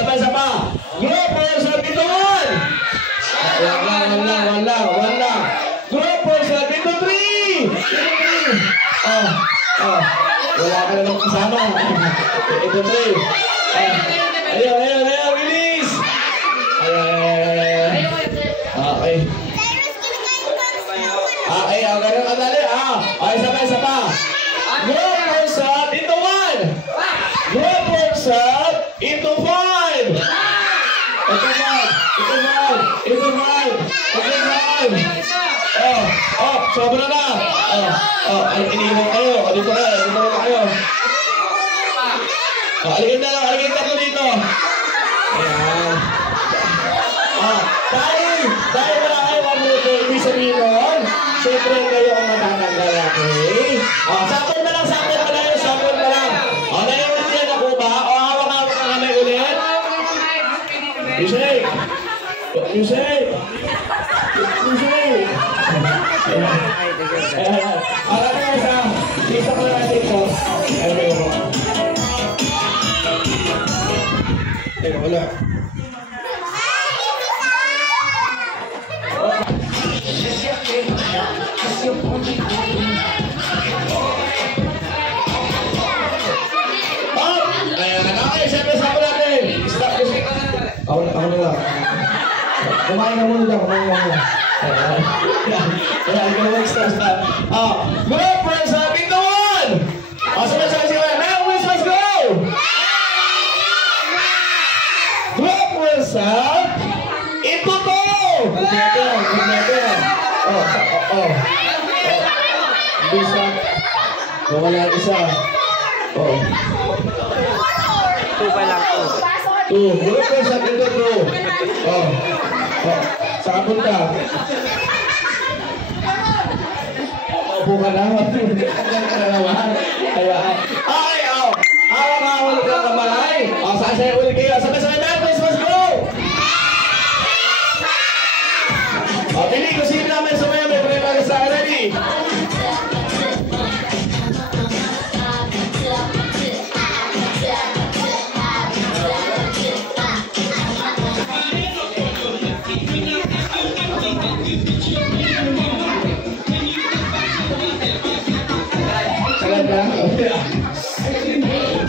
Sabay-saba. Group first up into 1. Wala. Group first up into 3. Wala ka na lang kasama. Ito 3. Ayun, bilis. Okay. Ganun kadali. Okay, sabay-saba. Group first up into 1. Group first up into 5. Ito 5. Sobra na. Iniwan kayo. Dito kayo. Aligin tatlo dito. Ayan. Dahil wala kayo ang minuto, ibig sabihin nun, siyempre kayo ang matatanggal, okay? Sakot na lang. Naiulit yan ako ba? Hawak-hawak na kami ulit? Music! Alam mo isa, isa ko na dito. Wala. Siyempre sa ako natin. Stop. Ako na lang. Kumain na muna lang. Ikaw mag-stop. Group first up into 1. Sabay. Now, let's go! Group first up into 2. Kompleto. Isa. Wala isa. Tuba lang po. 2. Group first up into 2. Saan punta? Maupo ka na. Hawak-hawak ka kamay. Saan ulit kayo? Sabay-sabay natin. Let's go! Pili ko sino namin sumaya. May prepare sa ready.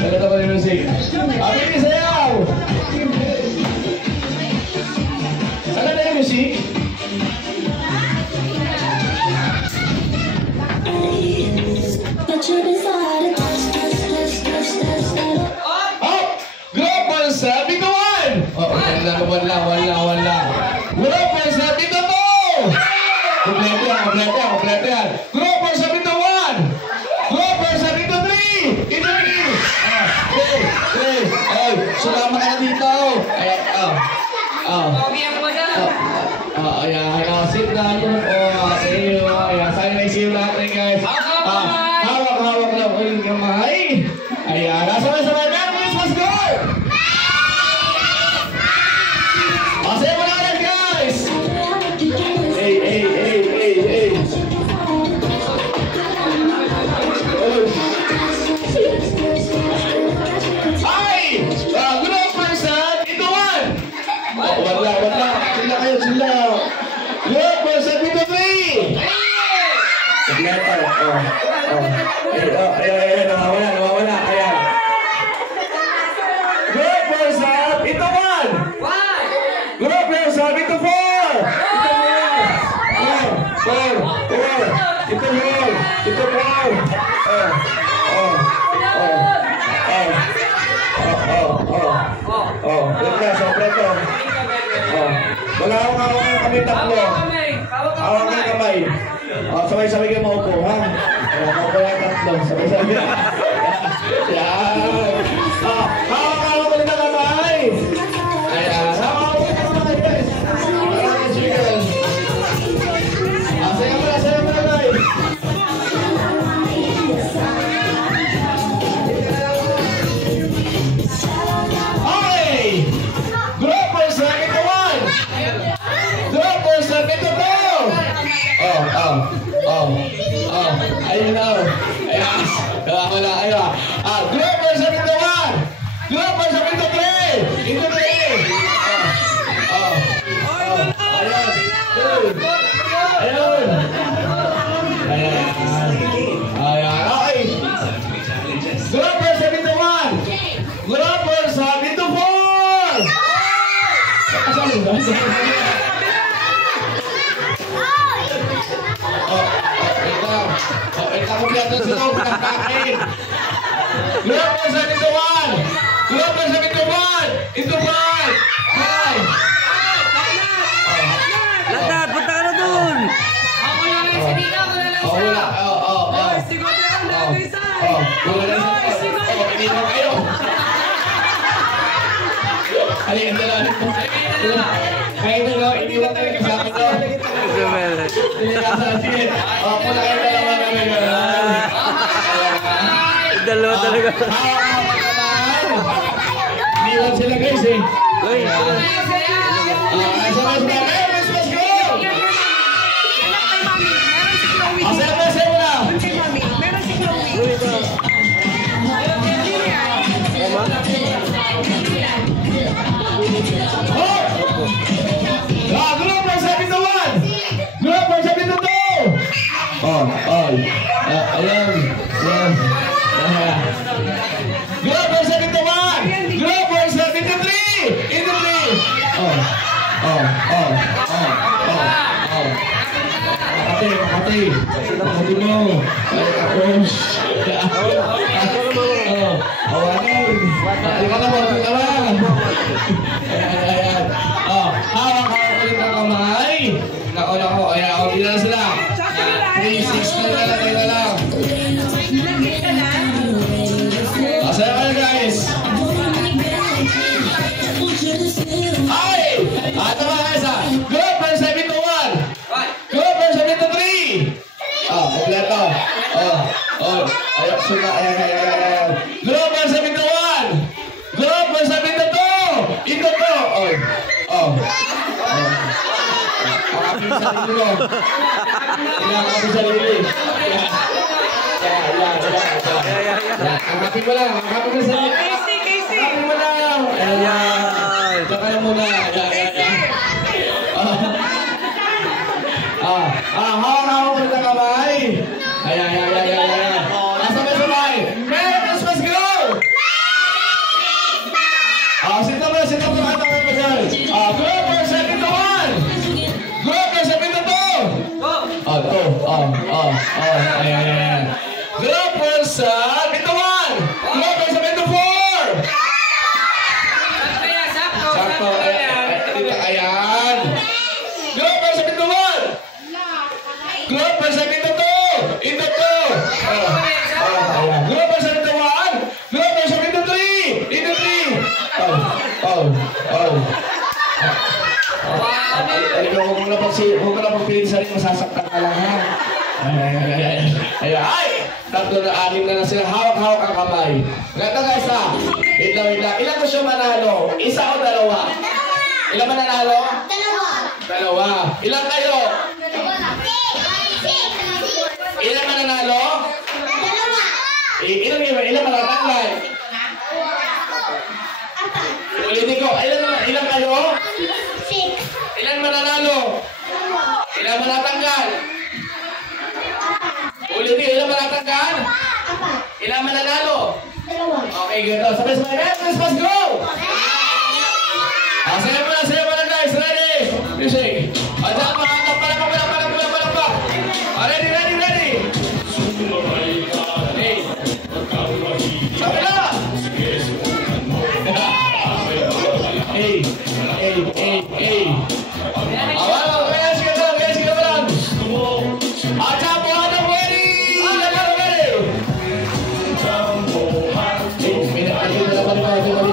Ano ba yung music? Abili sayaw! Saan na yung music? Group first up into 1! Wala. Group first up into 2! Kompleto yan. Group first up into 1! Group first up into 3! Into 3! Sumama ka na dito. Sit down yun. Saan na i-save natin, guys? Hawak lang ulit kamay. Ayan. Sabay-sabay natin. Let's go! Save mo natin, guys! Hey. Group first up into 1. Wala. Sila. Group first up into 3. Nawawala. Ayan. Group first up into 1. Group first up into 4. Into 4. Kompleto. Wala akong hawak kami tatlo. Hawak ng kamay. Sabay-sabay kayo maupo, ha? Maupo yung tatlo. Sabay-sabay. Yan. Hawak ulit ng kamay. Ayan. Hawak ulit ng kamay, guys. Sayo mo na, guys. Ayun na. Ayan. Wala. Group first up into 1. Group first up into 3. Into 3. Ikaw kompleto sunog ng kain. Group number 71. Group number 71. Into 5. 5. Lahat, punta ka na dun! Ako lang ang sinita, wala lang isa. Wala. Sigot na lang natin isa. Iniwan kayo. Halika na lang. Kayo na lang, iniwan kayo sa akin to. Sumel. Muna kayo dalawa kami. Dalawa talaga. Iniwan sila guys eh. Uy, Makati mo. Tapos. Hindi ka na mo. Ayan. Hawak ulit ang kamay. Nako. Ayan. Hindi na sila. 3-6 na lang. Asaya kayo guys. Ay! Ito mga guys ha. Group for 7 to 1. Group for 7 to 3. Kompleto. Ayan, suka. Ayan. Group for 7 to 1. Group for 7 to 2. Ito to. Akapin sa sarili mo. Akapin sa sarili. Akapin mo lang. Akapin sa sarili. Akapin mo lang. Ayan. Kaya muna. Hawak ulit ang kamay. Ayan. Sabay. Let's go! Sinta mo. Group for 7 to 1. Group for 7 to 2. Ayan. Group for 7 to 1. Group for 7 to 4. Sakto. Ayan. Group for 7 to 1. Group for 7 to 2. Into 2. Group for 7 to 1. Group for 7 to 3. Into 3. Huwag ka na pagpiling sa rin, masasaktan ka lang ha. Ay! 3 na 6 na sila. Hawak ang kamay. Ganda guys ha. Wait lang. Ilan ko siya manalo? Isa o dalawa? Ilan mananalo? Dalawa. Ilan kayo? Ilan mananalo? Ilan matatanggal? Ulitin ko. Ilan kayo? Ilan mananalo? Ilan manatanggal? Ulitin, ilan manatanggal? Ilan mananalo? Okay, good. Sabay. Let's go! Sayo mo na guys. Ready? Music. Adyan, mahangap. Palakpak. Ready? Hey. Sabi na! Hey. Kaya sige ka lang. Adyan, mahangap. Ready?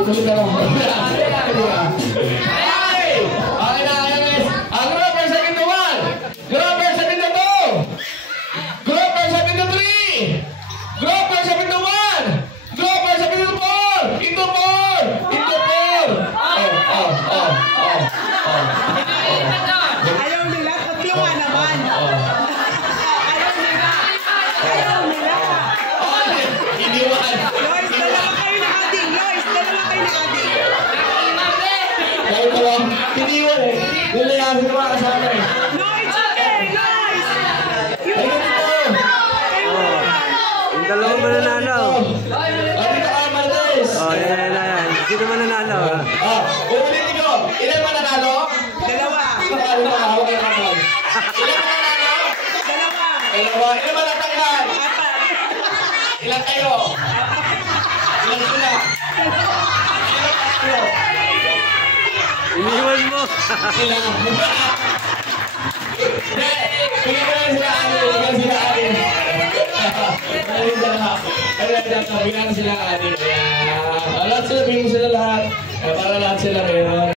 Tuloy ka lang. Okay na guys. Ang group for 7 to 1. Group for 7 to 2. Group for 7 to 3. Group for 7 to 1. Group for 7 to 4. Into 4. Ayaw nila, tatlo nga naman. Ayaw nila. Iniwan. Lois, dalawa kayo nakading. Kahit alam, iniwan eh. Nilayasin mo mga kasama eh. No, it's okay, guys. yung dalawa mananalo. Dito ka, Martes. Yan. Sino mananalo? Ulitin ko. Ilan mananalo? Ilan ba natanggal? Ilan kayo? Ilan sila? Iniwan mo. Sila. Bigyan mo lang sila ani. Bigyan sila ani. Bigyan sila ani. Lahat sila, bigyan mo sila lahat. Para lahat sila meron.